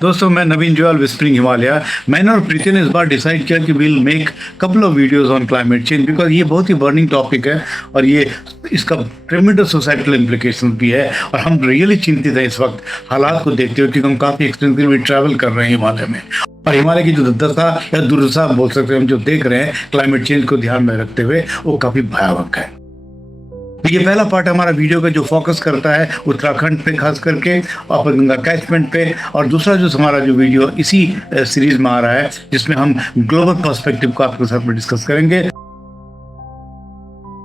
दोस्तों मैं नवीन जोयाल विस्परिंग हिमालय। मैंने और प्रीति ने इस बार डिसाइड किया कि we'll make couple of videos on climate change because ये बहुत ही बर्निंग टॉपिक है और ये इसका ट्रेमेंडस सोसाइटल इम्प्लीकेशन भी है और हम रियली चिंतित हैं इस वक्त हालात को देखते हुए, क्योंकि हम काफ़ी एक्सटेंसिवली ट्रैवल कर रहे हैं हिमालय में और हिमालय की जो दशा या दुर्दशा बोल सकते हैं हम जो देख रहे हैं क्लाइमेट चेंज को ध्यान में रखते हुए, वो काफ़ी भयावह है। ये पहला पार्ट हमारा वीडियो का जो फोकस करता है उत्तराखंड पे खास करके और गंगा कैचमेंट पे, और दूसरा जो हमारा जो वीडियो इसी सीरीज में आ रहा है जिसमें हम ग्लोबल पर्सपेक्टिव को आपके साथ में डिस्कस करेंगे।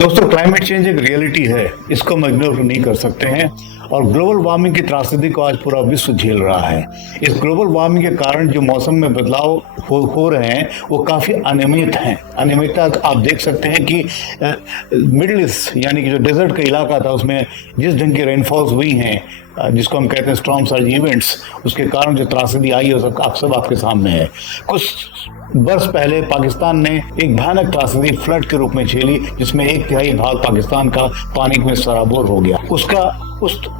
दोस्तों क्लाइमेट चेंज एक रियलिटी है, इसको हम इग्नोर नहीं कर सकते हैं और ग्लोबल वार्मिंग की त्रासदी को आज पूरा विश्व झेल रहा है। इस ग्लोबल वार्मिंग के कारण जो मौसम में बदलाव हो रहे हैं वो काफ़ी अनियमित हैं। अनियमितता आप देख सकते हैं कि मिडिल ईस्ट यानी कि जो डेजर्ट का इलाका था उसमें जिस ढंग की रेनफॉल्स हुई हैं, जिसको हम कहते हैं स्टॉर्म सर्ज इवेंट्स, उसके कारण जो त्रासदी आई है सब आपके सामने है। कुछ वर्ष पहले पाकिस्तान ने एक भयानक त्रासदी फ्लड के रूप में झेली जिसमें 1/3 भाग पाकिस्तान का पानी में सराबोर हो गया।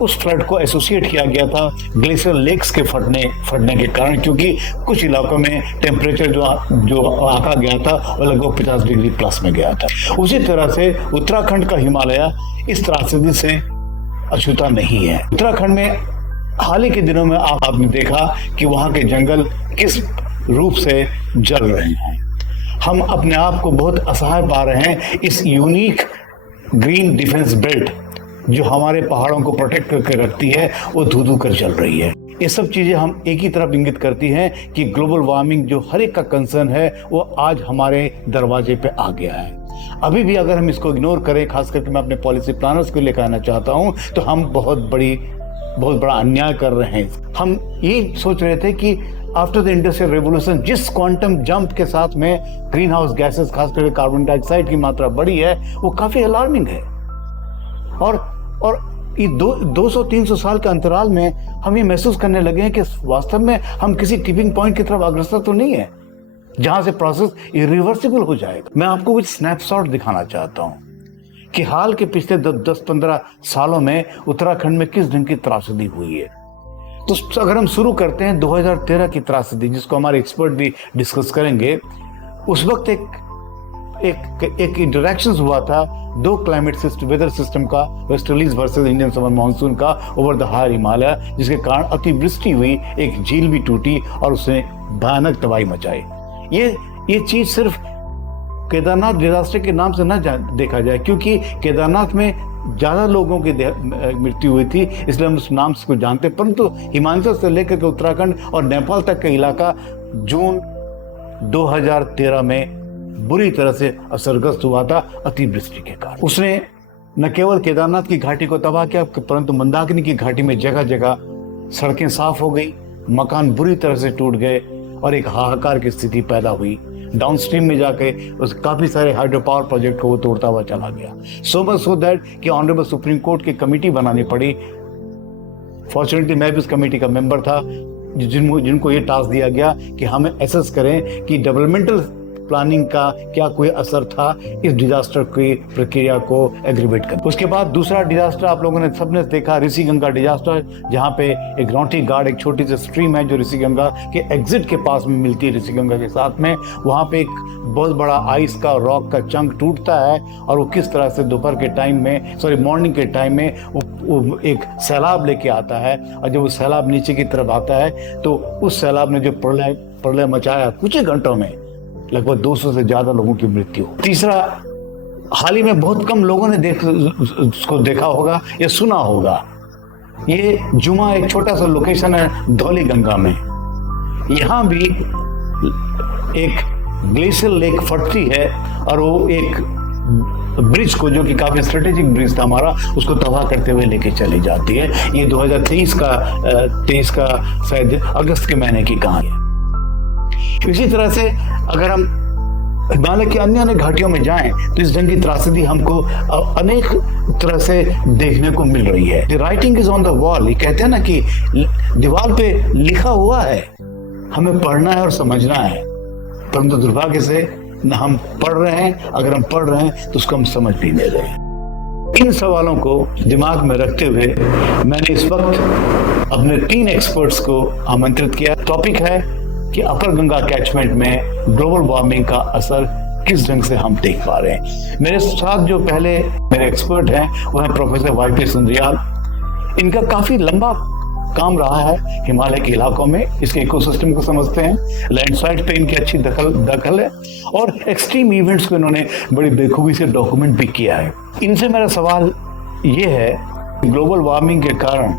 उस फ्लड को एसोसिएट किया गया था ग्लेशियर लेक्स के फटने के कारण, क्योंकि कुछ इलाकों में टेम्परेचर जो आंका गया था वो लगभग 50 डिग्री प्लस में गया था। उसी तरह से उत्तराखंड का हिमालय इस त्रासदी से अछूता नहीं है। उत्तराखंड में हाल ही के दिनों में आपने देखा कि वहाँ के जंगल किस रूप से जल रहे हैं। हम अपने आप को बहुत असहाय पा रहे हैं। इस यूनिक ग्रीन डिफेंस बेल्ट जो हमारे पहाड़ों को प्रोटेक्ट करके रखती है वो धू कर जल रही है। ये सब चीज़ें हम एक ही तरफ इंगित करती हैं कि ग्लोबल वार्मिंग जो हर एक का कंसर्न है वो आज हमारे दरवाजे पे आ गया है। अभी भी अगर हम इसको इग्नोर करें, खास करके मैं अपने पॉलिसी प्लानर्स को लेकर आना चाहता हूं, तो हम बहुत बड़ा अन्याय कर रहे हैं। हम ये सोच रहे थे कि आफ्टर द इंडस्ट्रियल रेवोल्यूशन जिस क्वांटम जंप के साथ में ग्रीन हाउस गैसेस खास करके कार्बन डाइऑक्साइड की मात्रा बढ़ी है वो काफी अलार्मिंग है। और ये 200-300 साल के अंतराल में हम ये महसूस करने लगे हैं कि वास्तव में हम किसी टिपिंग पॉइंट की तरफ अग्रसर तो नहीं है जहां से प्रोसेस इरिवर्सिबल हो जाएगा। मैं आपको कुछ स्नैपशॉट दिखाना चाहता हूं कि हाल के पिछले 10-15 सालों में उत्तराखंड में किस ढंग की त्रासदी हुई है। तो अगर हम शुरू करते हैं 2013 की त्रासदी, जिसको हमारे एक्सपर्ट भी डिस्कस करेंगे। उस वक्त एक इंटरेक्शन हुआ था दो क्लाइमेट सिस्टम वेदर सिस्टम का, westerlies versus Indian summer monsoon का ओवर द हायर हिमालय, जिसके कारण अतिवृष्टि हुई, एक झील भी टूटी और उसने भयानक तबाही मचाई। ये चीज सिर्फ केदारनाथ डिजास्टर के नाम से न देखा जाए, क्योंकि केदारनाथ में ज्यादा लोगों की मृत्यु हुई थी इसलिए हम उस नाम को जानते हैं, परंतु हिमाचल से लेकर के उत्तराखंड और नेपाल तक का इलाका जून 2013 में बुरी तरह से असरग्रस्त हुआ था अतिवृष्टि के कारण। उसने न केवल केदारनाथ की घाटी को तबाह किया परंतु मंदाकिनी की घाटी में जगह जगह सड़कें साफ हो गई, मकान बुरी तरह से टूट गए और एक हाहाकार की स्थिति पैदा हुई। डाउनस्ट्रीम में जाके उस काफी सारे हाइड्रो पावर प्रोजेक्ट को वो तोड़ता हुआ चला गया। सो मच सो दैट कि ऑनरेबल सुप्रीम कोर्ट की कमेटी बनानी पड़ी। फॉर्चुनेटली मैं भी उस कमेटी का मेंबर था जिनको ये टास्क दिया गया कि हमें एसेस करें कि डेवलपमेंटल प्लानिंग का क्या कोई असर था इस डिजास्टर की प्रक्रिया को एग्रीवेट करने। उसके बाद दूसरा डिजास्टर आप लोगों ने सबने देखा, ऋषि गंगा डिजास्टर, जहाँ पे एक रौंटी गाड़, एक छोटी सी स्ट्रीम है जो ऋषि गंगा के एग्जिट के पास में मिलती है ऋषि गंगा के साथ में। वहाँ पे एक बहुत बड़ा आइस का रॉक का चंक टूटता है और वो किस तरह से दोपहर के टाइम में मॉर्निंग के टाइम में वो एक सैलाब लेके आता है और जब वो सैलाब नीचे की तरफ आता है तो उस सैलाब ने जो प्रलय मचाया कुछ ही घंटों में लगभग 200 से ज्यादा लोगों की मृत्यु। तीसरा, हाल ही में बहुत कम लोगों ने उसको देखा होगा या सुना होगा। ये जुमा एक छोटा सा लोकेशन है धौली गंगा में। यहाँ भी एक ग्लेशियर लेक फटती है और वो एक ब्रिज को, जो कि काफी स्ट्रेटेजिक ब्रिज था हमारा, उसको तबाह करते हुए लेके चली जाती है। ये 2023 का शायद अगस्त के महीने की कहानी है। इसी तरह से अगर हम हिमालय की अन्य घाटियों में जाएं तो इस ढंग की त्रासदी हमको अनेक तरह से देखने को मिल रही है। The writing is on the wall. ये कहते हैं ना कि दीवार पे लिखा हुआ है, हमें पढ़ना है और समझना है, परंतु दुर्भाग्य से न हम पढ़ रहे हैं। अगर हम पढ़ रहे हैं तो उसको हम समझ नहीं ले रहे हैं। इन सवालों को दिमाग में रखते हुए मैंने इस वक्त अपने 3 एक्सपर्ट्स को आमंत्रित किया। टॉपिक है कि अपर गंगा कैचमेंट में ग्लोबल वार्मिंग का असर किस ढंग से हम देख पा रहे हैं। मेरे साथ जो पहले मेरे एक्सपर्ट हैं वो है प्रोफेसर वाईपी सुंदरियाल। इनका काफी लंबा काम रहा है हिमालय के इलाकों में, इसके इकोसिस्टम को समझते हैं, लैंडस्लाइड पे इनकी अच्छी दखल है और एक्सट्रीम इवेंट्स को इन्होंने बड़ी बेखूबी से डॉक्यूमेंट भी किया है। इनसे मेरा सवाल ये है, ग्लोबल वार्मिंग के कारण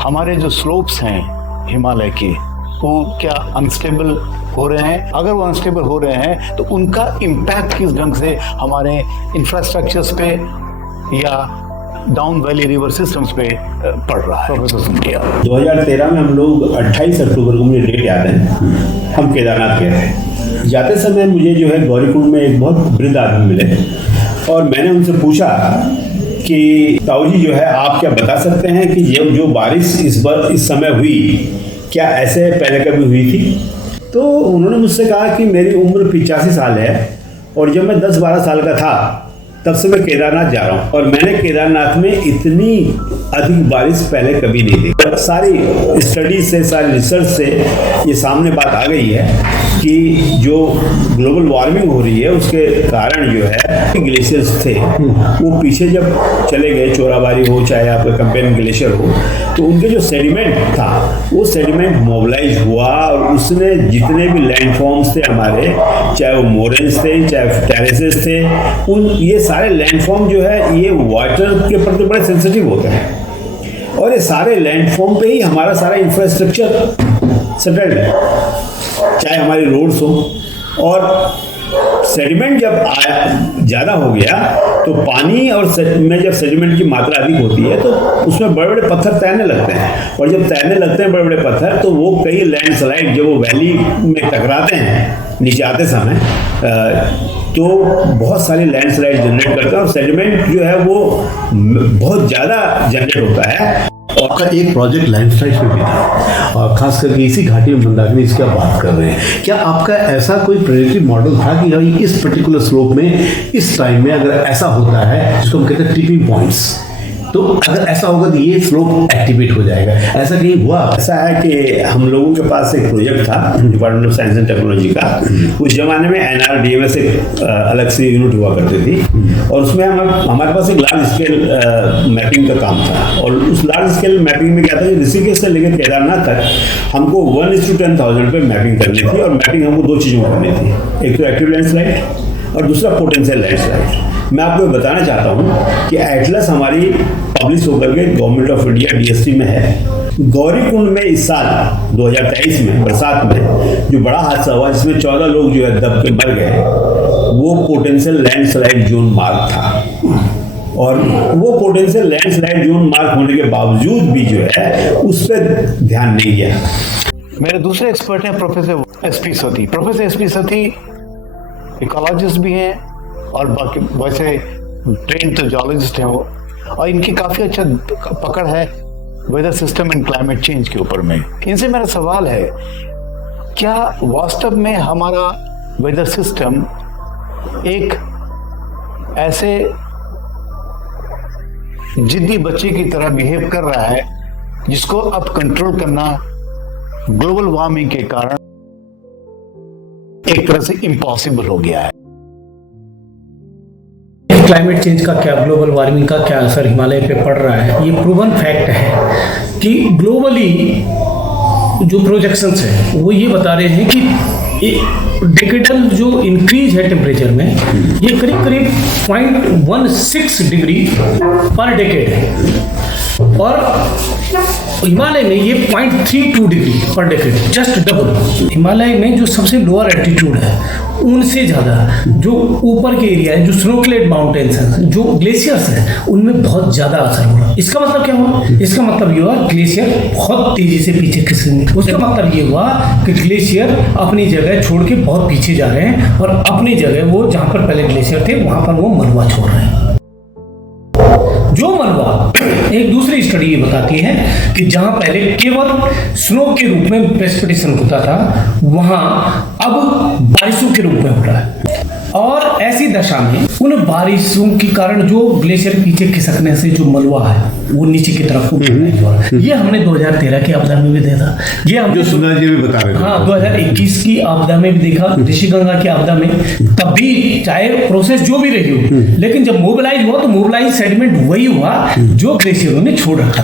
हमारे जो स्लोप्स हैं हिमालय के वो क्या अनस्टेबल हो रहे हैं? अगर वो अनस्टेबल हो रहे हैं तो उनका इम्पैक्ट किस ढंग से हमारे इंफ्रास्ट्रक्चर्स पे या डाउन वैली रिवर सिस्टम्स पे पड़ रहा है? प्रोफेसर सुंदरिया। 2013 में हम लोग 28 अक्टूबर को, मुझे डेट याद है, हम केदारनाथ गए थे। जाते समय मुझे जो है गौरीकुंड में एक बहुत वृद्ध आदमी मिले और मैंने उनसे पूछा कि ताऊ जी जो है आप क्या बता सकते हैं कि जो बारिश इस समय हुई क्या ऐसे पहले कभी हुई थी? तो उन्होंने मुझसे कहा कि मेरी उम्र 85 साल है और जब मैं 10-12 साल का था तब से मैं केदारनाथ जा रहा हूँ और मैंने केदारनाथ में इतनी अधिक बारिश पहले कभी नहीं देखी। सारी स्टडीज से, सारी रिसर्च से ये सामने बात आ गई है कि जो ग्लोबल वार्मिंग हो रही है उसके कारण जो है ग्लेशियर्स थे वो पीछे जब चले गए, चोराबारी हो चाहे आपका कंपेन ग्लेशियर हो, तो उनके जो सेडिमेंट था वो सेडिमेंट मोबिलाइज हुआ और उसने जितने भी लैंडफॉर्म्स थे हमारे, चाहे वो मोरेंस थे चाहे टेरेसेस थे, उन ये सारे लैंडफॉर्म जो है ये वाटर के प्रति बड़े सेंसिटिव होते हैं और ये सारे लैंडफॉर्म पे ही हमारा सारा इंफ्रास्ट्रक्चर सेटल्ड है, चाहे हमारी रोड्स हो। और सेडिमेंट जब ज़्यादा हो गया तो पानी और में जब सेडिमेंट की मात्रा अधिक होती है तो उसमें बड़े बड़े पत्थर तैरने लगते हैं और जब तैरने लगते हैं बड़े बड़े पत्थर तो वो कई लैंडस्लाइड जब वो वैली में टकराते हैं नीचे आते समय तो बहुत सारी लैंडस्लाइड जनरेट करते हैं और सेडिमेंट जो है वो बहुत ज़्यादा जनरेट होता है। आपका एक प्रोजेक्ट लैंडस्लाइड पे भी था और खास करके इसी घाटी में मंदाकिनी इसकी आप बात कर रहे हैं। क्या आपका ऐसा कोई प्रेडिक्टिव मॉडल था कि भाई इस पर्टिकुलर स्लोप में इस टाइम में अगर ऐसा होता है जिसको हम कहते हैं टिपिंग पॉइंट्स, तो अगर ऐसा होगा तो ये स्लोप एक्टिवेट हो जाएगा? ऐसा कहीं हुआ? ऐसा है कि हम लोगों के पास एक प्रोजेक्ट था department of science and technology का। उस जमाने में NRDMS एक अलग से यूनिट हुआ करती थी और उसमें हमारे पास एक लार्ज स्केल मैपिंग का काम था और उस लार्ज स्केल मैपिंग में क्या था, ऋषिकेश से लेकर केदारनाथ तक हमको 1:10,000 पे मैपिंग करनी थी और मैपिंग हमको 2 चीज़ों में करनी थी, एक तो एक्टिव लैंडस्लाइड और दूसरा पोटेंशियल लैंडस्लाइड। मैं आपको बताना चाहता हूँ कि एटलस हमारी पब्लिश होकर के गवर्नमेंट ऑफ इंडिया DST में है। गौरीकुंड में इस साल 2023 में बरसात में जो बड़ा हादसा हुआ जिसमें 14 लोग जो है दब के मर गए, वो पोटेंशियल लैंडस्लाइड जोन मार्क था और वो पोटेंशियल लैंडस्लाइड जोन मार्क होने के बावजूद भी जो है उस पर ध्यान नहीं दिया। मेरे दूसरे एक्सपर्ट हैं प्रोफेसर SP सती। प्रोफेसर SP सती इकोलॉजिस्ट भी हैं और बाकी वैसे ट्रेन तो जियोलॉजिस्ट हैं वो, और इनकी काफ़ी अच्छा पकड़ है weather system and climate change के ऊपर में। इनसे मेरा सवाल है, क्या वास्तव में हमारा वेदर सिस्टम एक ऐसे जिद्दी बच्चे की तरह बिहेव कर रहा है जिसको अब कंट्रोल करना ग्लोबल वार्मिंग के कारण एक तरह से इम्पॉसिबल हो गया है? क्लाइमेट चेंज का क्या, ग्लोबल वार्मिंग का क्या असर हिमालय पे पड़ रहा है, ये प्रूवन फैक्ट है कि ग्लोबली जो प्रोजेक्शंस है वो ये बता रहे हैं कि डेकेडल जो इंक्रीज है टेम्परेचर में ये करीब करीब 0.16 डिग्री पर डेकेड है और हिमालय में ये 0.32 डिग्री पर डेकेड, जस्ट डबल। हिमालय में जो सबसे लोअर एल्टीट्यूड है उनसे ज़्यादा जो ऊपर के एरिया है, जो स्नोक्लेड माउंटेन्स हैं, जो ग्लेशियर्स हैं, उनमें बहुत ज़्यादा असर हो रहा है। इसका मतलब क्या हुआ? इसका मतलब ये हुआ ग्लेशियर बहुत तेज़ी से पीछे खिसकने। उसका मतलब ये हुआ कि ग्लेशियर अपनी जगह छोड़ के बहुत पीछे जा रहे हैं और अपनी जगह वो जहाँ पर पहले ग्लेशियर थे वहाँ पर वो मलबा छोड़ रहे हैं। जो मलबा, एक दूसरी स्टडी ये बताती है कि जहां पहले केवल स्नो के रूप में प्रेसिपिटेशन होता था वहां अब बारिशों के रूप में हो रहा है। और ऐसी दशा में उन बारिशों के कारण जो ग्लेशियर पीछे खिसकने से जो मलबा है वो नीचे की तरफ को ये हमने 2013 की आपदा में भी देखा, ये हम जो सुंदर जी भी बता रहे थे। हाँ 2021 की आपदा में भी देखा, ऋषिगंगा की आपदा में, तब भी चाहे प्रोसेस जो भी रही हो, लेकिन जब मोबिलाइज हुआ तो मोबिलाइज सेटलमेंट वही हुआ जो ग्लेशियरों ने छोड़ रखा।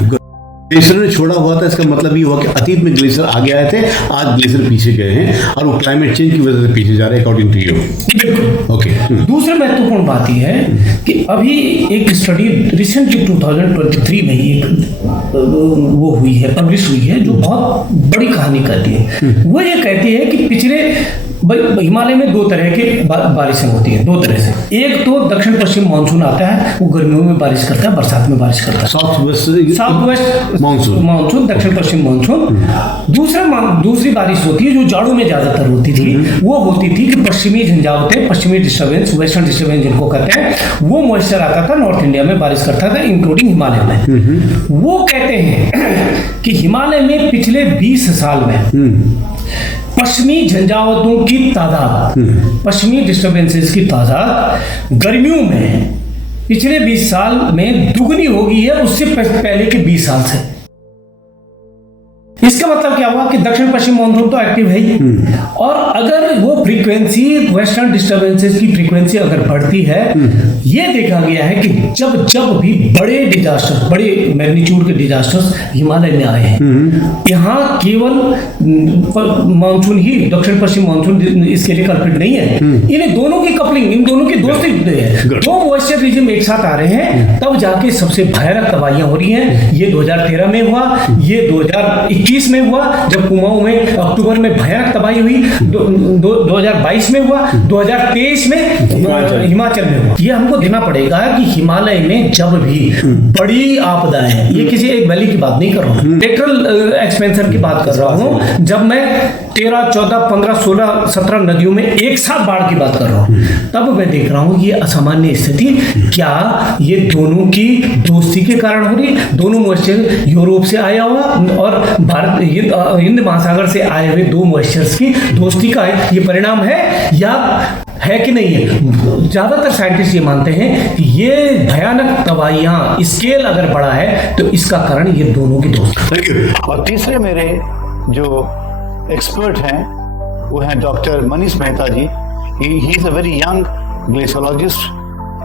ग्लेशियर ने छोड़ा हुआ था, इसका मतलब ये हुआ कि अतीत में ग्लेशियर आगे आए थे, आज ग्लेशियर पीछे गए हैं और वो क्लाइमेट चेंज की वजह से पीछे जा रहे हैं अकॉर्डिंग टू यू। ओके। दूसरा महत्वपूर्ण बात यह है कि अभी एक स्टडी रिसेंटली 2023 में ही वो हुई है, पब्लिश हुई है, जो बहुत बड़ी कहानी कहती है। वो ये कहती है कि पिछले हिमालय में दो तरह की बारिशें होती हैं, दो तरह से। एक तो दक्षिण पश्चिम मानसून आता है, वो गर्मियों में बारिश करता है, बरसात में बारिश करता है, साउथ वेस्ट मानसून, दक्षिण पश्चिम मानसून। दूसरी बारिश होती है जो जाड़ों में ज्यादातर होती थी, वो होती थी कि पश्चिमी झंझावतें, पश्चिमी डिस्टर्बेंस, वेस्टर्न डिस्टर्बेंस जिनको कहते हैं, वो मॉइस्चर आता था, नॉर्थ इंडिया में बारिश करता था, इंक्लूडिंग हिमालय में। वो कहते हैं कि हिमालय में पिछले 20 साल में पश्चिमी झंझावतों की तादाद, पश्चिमी डिस्टर्बेंसेस की तादाद गर्मियों में पिछले 20 साल में दुगनी हो गई है उससे पहले के 20 साल से। इसका मतलब क्या हुआ कि दक्षिण पश्चिम मानसून तो एक्टिव है ही, और अगर वो फ्रीक्वेंसी, वेस्टर्न डिस्टर्बेंसेस की फ्रीक्वेंसी अगर बढ़ती है, ये देखा गया है कि जब जब भी बड़े डिजास्टर, बड़े मैग्नीट्यूड के डिजास्टर्स हिमालय में आए हैं, यहाँ केवल मानसून ही, दक्षिण पश्चिम मानसून इसके लिए कल्प्रिट नहीं है। इन दोनों की कपलिंग, इन दोनों की दोस्ती है, दो मॉइस्चर रिजिम एक साथ आ रहे हैं, तब जाके सबसे भयानक तबाहियां हो रही हैं। ये 2013 में हुआ, ये 2021 में हुआ जब कुमाऊं में अक्टूबर में भयानक तबाही हुई, 2022 में हुआ, 2023 में हिमाचल में हुआ। ये हमको देखना पड़ेगा कि हिमालय में जब भी बड़ी आपदाएं, ये किसी एक वैली की बात नहीं कर रहा हूँ, लेटरल एक्सपेंशन की बात कर रहा हूँ, जब मैं 13, 14, 15, 16, 17 नदियों में एक साथ बाढ़ की बात कर रहा हूँ, तब मैं देख रहा हूँ ये असामान्य स्थिति क्या ये दोनों की दोस्ती के कारण हो रही है। दोनों मॉइस्चर यूरोप से आया हुआ और भारत हिंद महासागर से आए हुए दो मॉइस्चर्स की दोस्ती का ये परिणाम है या है कि नहीं है। ज्यादातर साइंटिस्ट ये मानते हैं कि ये भयानक तबाहियां, स्केल अगर बड़ा है तो इसका कारण ये दोनों की दोस्ती। Thank you. और तीसरे मेरे जो एक्सपर्ट हैं वो हैं doctor Manish Mehta ji. He is a very young glaciologist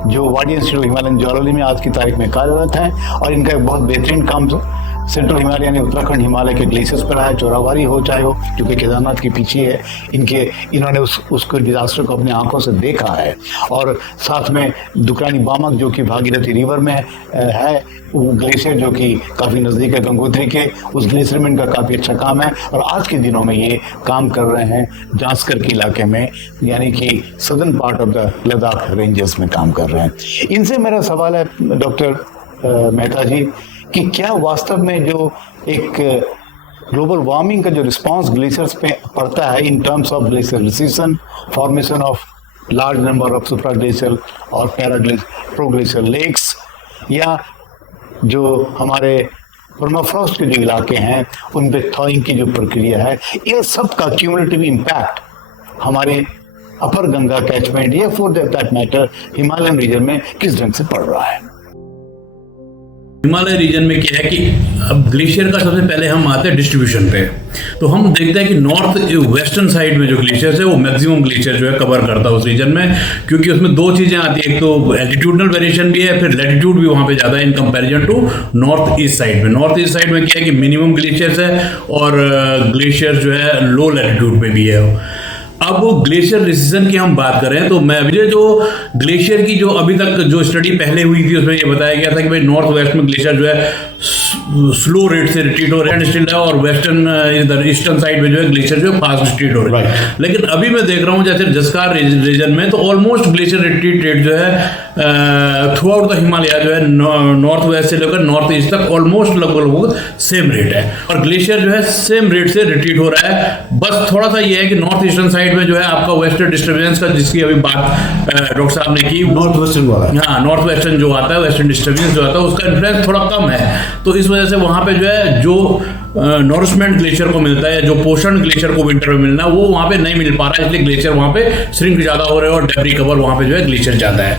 जो वाडी इंस्टीट्यूट हिमालयन जियोलॉजी में आज की तारीख में कार्यरत हैं, और इनका एक बहुत बेहतरीन काम सेंट्रल हिमालय यानी उत्तराखंड हिमालय के ग्लेशियर्स पर है, चोरावारी हो चाहे हो जो कि केदारनाथ के पीछे है, इन्होंने उसको डिजास्टर को अपने आंखों से देखा है। और साथ में दुकरानी बामक जो कि भागीरथी रिवर में है, ग्लेशियर जो कि काफ़ी नज़दीक है गंगोत्री के, उस ग्लेशियर में इनका काफ़ी अच्छा काम है। और आज के दिनों में ये काम कर रहे हैं जांस्कर के इलाके में, यानी कि southern part of the Ladakh ranges में काम कर रहे हैं। इनसे मेरा सवाल है डॉक्टर मेहता जी कि क्या वास्तव में जो एक ग्लोबल वार्मिंग का जो रिस्पांस ग्लेशियर्स पे पड़ता है in terms of glacier recession, formation of large number of supra glacier और प्रोग्लेशियर लेक्स, या जो हमारे परमाफ्रॉस्ट के जो इलाके हैं उन पे थॉइंग की जो प्रक्रिया है, इन सब का क्यूमुलेटिव इम्पैक्ट हमारे अपर गंगा कैचमेंट या for that matter Himalayan region में किस ढंग से पड़ रहा है? हिमालय रीजन में क्या है कि अब ग्लेशियर का सबसे पहले हम आते हैं डिस्ट्रीब्यूशन पे, तो हम देखते हैं कि नॉर्थ वेस्टर्न साइड में जो ग्लेशियर्स है वो मैक्सिमम ग्लेशियर जो है कवर करता है उस रीजन में, क्योंकि उसमें दो चीज़ें आती है, एक तो एल्टीट्यूडनल वेरिएशन भी है, फिर लैटिट्यूड भी वहाँ पे ज़्यादा है in comparison to north east side में। नॉर्थ ईस्ट साइड में क्या है कि मिनिमम ग्लेशियर्स है और ग्लेशियर जो है लो लैटिट्यूड पे भी है। अब ग्लेशियर रिसीजन की हम बात करें तो मैं अभी जो ग्लेशियर की जो अभी तक जो स्टडी पहले हुई थी उसमें ये बताया गया था कि भाई नॉर्थ वेस्ट में ग्लेशियर जो है स्लो रेट से रिट्रीट हो रहे हैं और वेस्टर्न इधर ईस्टर्न साइड में जो है ग्लेशियर जो है फास्ट रिट्रीट हो रहे हैं। लेकिन अभी मैं देख रहा हूँ जैसे जस्कार रीजन में तो ऑलमोस्ट ग्लेशियर रिट्रीट रेट जो है थ्रू आउट द हिमालय जो है नॉर्थ वेस्ट से लेकर नॉर्थ ईस्ट तक ऑलमोस्ट लगभग सेम रेट है, और ग्लेशियर जो है सेम रेट से रिट्रीट हो रहा है। बस थोड़ा सा ये है कि नॉर्थ ईस्टर्न साइड में जो है आपका वेस्टर्न डिस्टर्बेंस का, जिसकी अभी बात डॉक्टर साहब ने की, नॉर्थ वेस्टर्न वाला, हाँ नॉर्थ वेस्टर्न जो आता है, वेस्टर्न डिस्टर्बेंस जो आता है उसका इन्फ्लुएंस थोड़ा कम है, तो इस वजह से वहाँ पे जो है जो नॉरिशमेंट ग्लेशियर को मिलता है, जो पोषण ग्लेशियर को विंटर में मिलना है वो वहाँ पे नहीं मिल पा रहा है, इसलिए ग्लेशियर वहाँ पे श्रिंक ज़्यादा हो रहे हैं और डेब्री कवर वहाँ पे जो है ग्लेशियर ज़्यादा है।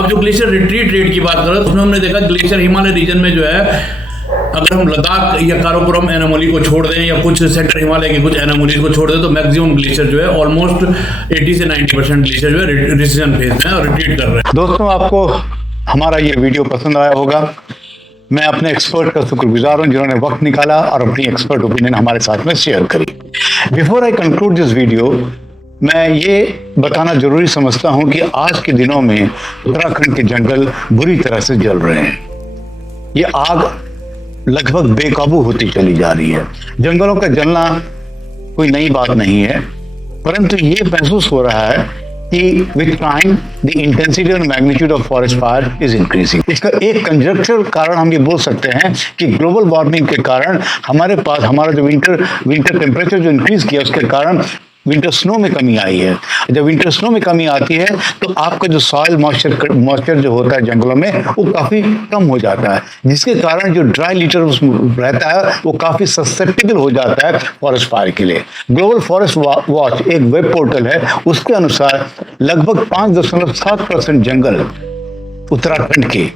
अब जो ग्लेशियर रिट्रीट रेट की बात करें तो उसमें हमने देखा ग्लेशियर हिमालय रीजन में जो है, अगर हम लद्दाख या काराकोरम एनोमली को छोड़ दें या कुछ सेंट्रल हिमालय के कुछ एनोमलीज को छोड़ दें तो मैक्सिमम ग्लेशियर जो है ऑलमोस्ट 80 से 90% ग्लेशियर जो है रिसीजन फेज में और रिट्रीट कर रहे हैं। दोस्तों, आपको हमारा ये वीडियो पसंद आया होगा। मैं अपने एक्सपर्ट का शुक्रगुजार हूं जिन्होंने वक्त निकाला और अपनी एक्सपर्ट ओपिनियन हमारे साथ में शेयर करी। Before I conclude this video, मैं ये बताना जरूरी समझता हूं कि आज के दिनों में उत्तराखंड के जंगल बुरी तरह से जल रहे हैं। ये आग लगभग बेकाबू होती चली जा रही है। जंगलों का जलना कोई नई बात नहीं है, परंतु ये महसूस हो रहा है कि विद टाइम द इंटेंसिटी और magnitude of forest fire is increasing. इसका एक कंजक्चर कारण हम ये बोल सकते हैं कि ग्लोबल वार्मिंग के कारण हमारे पास हमारा जो विंटर टेम्परेचर जो इंक्रीज किया उसके कारण विंटर स्नो में कमी आई है। जब विंटर स्नो में कमी आती है तो आपका जो सॉइल मॉइस्चर जो होता है जंगलों में वो काफ़ी कम हो जाता है, जिसके कारण जो ड्राई लिटर रहता है वो काफ़ी ससेप्टेबल हो जाता है फॉरेस्ट फायर के लिए। ग्लोबल फॉरेस्ट वॉच एक वेब पोर्टल है, उसके अनुसार लगभग 5.7% जंगल उत्तराखंड के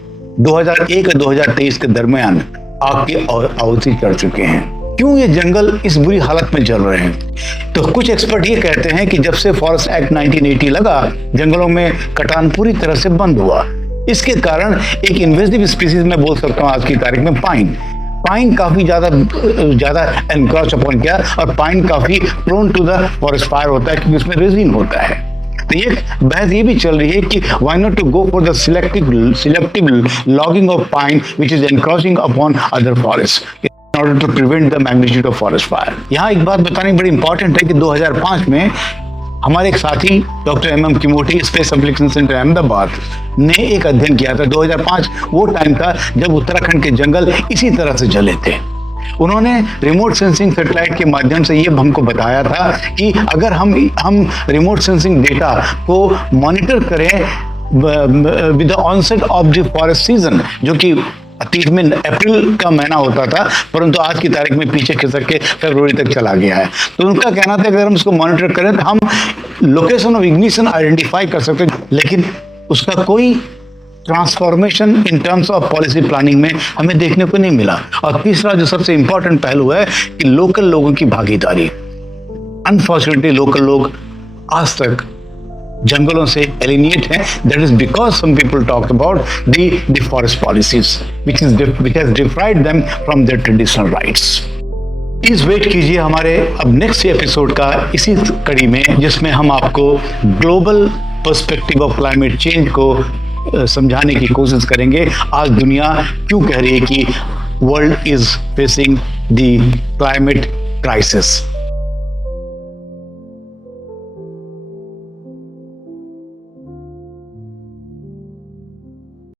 2001 और 2023 के दरमियान आग की आहुति चढ़ चुके हैं। क्यों ये जंगल इस बुरी हालत में जल रहे हैं? तो कुछ एक्सपर्ट ये कहते हैं कि जब से फॉरेस्ट एक्ट 1980 लगा, जंगलों में कटान पूरी तरह से बंद हुआ। इसके कारण एक इन्वेसिव स्पीसीज में बोल सकता हूँ आज की तारीख में पाइन काफी ज्यादा एनक्रॉच अपॉन किया, और पाइन काफी prone to the forest fire होता है क्योंकि उसमें रेजिन होता है। तो ये बहस ये भी चल रही है कि why not to go for the selective logging of pine which is encroaching upon other forest in order to prevent the magnitude of forest fire। यहाँ एक बात बतानी बड़ी इंपॉर्टेंट है कि 2005 में हमारे एक साथी doctor MM Kimothi space application centre Ahmedabad ने एक अध्ययन किया था। 2005 वो टाइम था जब उत्तराखंड के जंगल इसी तरह से जले थे। उन्होंने रिमोट सेंसिंग सैटेलाइट के माध्यम से ये हमको बताया था कि अगर हम रिमोट सेंसिंग डेटा को मॉनिटर करें with the onset of the forest season, जो कि अतीत में अप्रैल का महीना होता था परंतु आज की तारीख में पीछे खिसक के फरवरी तक चला गया है। तो उनका कहना था कि अगर हम इसको मॉनिटर करें तो हम लोकेशन ऑफ इग्निशन आइडेंटिफाई कर सकते हैं, लेकिन उसका कोई transformation in terms of policy planning में हमें देखने को नहीं मिला। और तीसरा जो सबसे इंपॉर्टेंट पहलू है कि लोकल लोगों की भागीदारी। अनफॉर्चुनेटली लोकल लोग आज तक जंगलों से एलिनिएट हैं। That is because some people talk about the forest policies which has deprived them from their traditional rights। Please wait कीजिए हमारे अब नेक्स्ट एपिसोड का इसी कड़ी में, जिसमें हम आपको global perspective of climate change को समझाने की कोशिश करेंगे। आज दुनिया क्यों कह रही है कि world is facing the climate crisis.